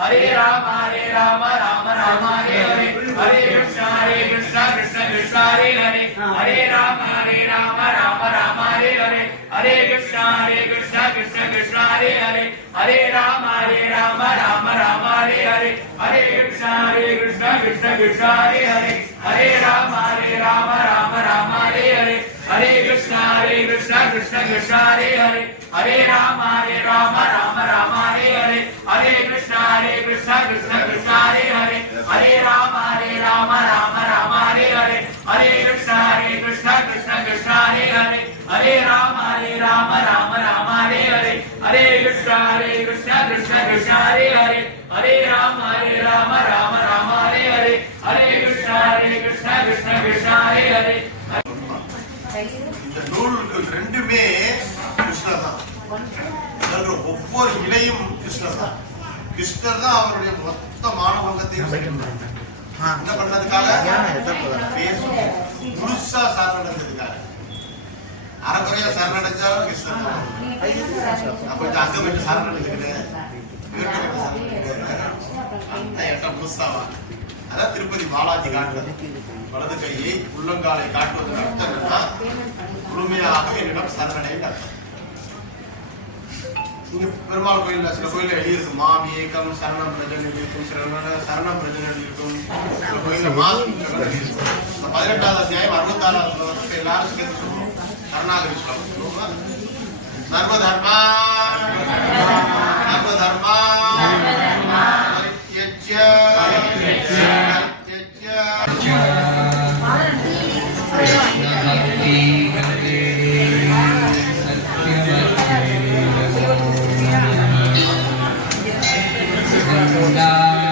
हरे राम राम राम हरे हरे हरे कृष्ण कृष्ण कृष्ण हरे हरे हरे राम राम राम हरे हरे हरे कृष्ण कृष्ण कृष्ण हरे हरे हरे राम राम राम हरे हरे हरे कृष्ण कृष्ण कृष्ण हरे हरे हरे राम राम राम हरे हरे हरे कृष्ण कृष्ण कृष्ण हरे हरे हरे राम राम राम हरे हरे हरे कृष्ण कृष्ण कृष्ण हरे हरे हरे राम राम राम हरे हरे हरे कृष्ण कृष्ण कृष्ण हरे हरे हरे राम राम राम हरे हरे हरे कृष्ण कृष्ण कृष्ण हरे हरे हरे राम राम राम हरे हरे हरे कृष्ण कृष्ण कृष्ण हरे हरे இந்த நூல்கள் ரெண்டுமே கிருஷ்ணர் தான். ஒவ்வொரு இலையும் கிருஷ்ணர் தான். கிருஷ்ணர் தான் அவருடைய மொத்த மானவங்கத்தையும் என்ன பண்ணதுக்காக முழுசா சரணடைஞ்சதுக்காக. அறக்குறையா சரணடைஞ்சாலும் கிருஷ்ணர் தான். கொஞ்சம் அங்க போயிட்டு சரணடைஞ்சுக்கிறேன் முழுசாவா. அதான் திருப்பதி பாலாஜி காட்டுறது. வலது கையை உள்ளங்காலை காட்டுவதற்கு அர்த்தம் என்னன்னா முழுமையாக என்னிடம் சரணடைன்னு அர்த்தம். இங்க பெருமாள் கோயில்ல சில கோயில எழுதியிருக்கு மாம் ஏகம் சரணம் பிரஜன் இருக்கும், சில சரணம் பிரஜன் இருக்கும், சில கோயில மாசம் 18வது அத்தியாயம் 66வது வருஷம் எல்லாரும் சேர்ந்து சொல்லுவோம். சரணாகதி சொல்லுவோம். சர்வதர்மா சர்வதர்மா பரித்யஜ்ய Nah.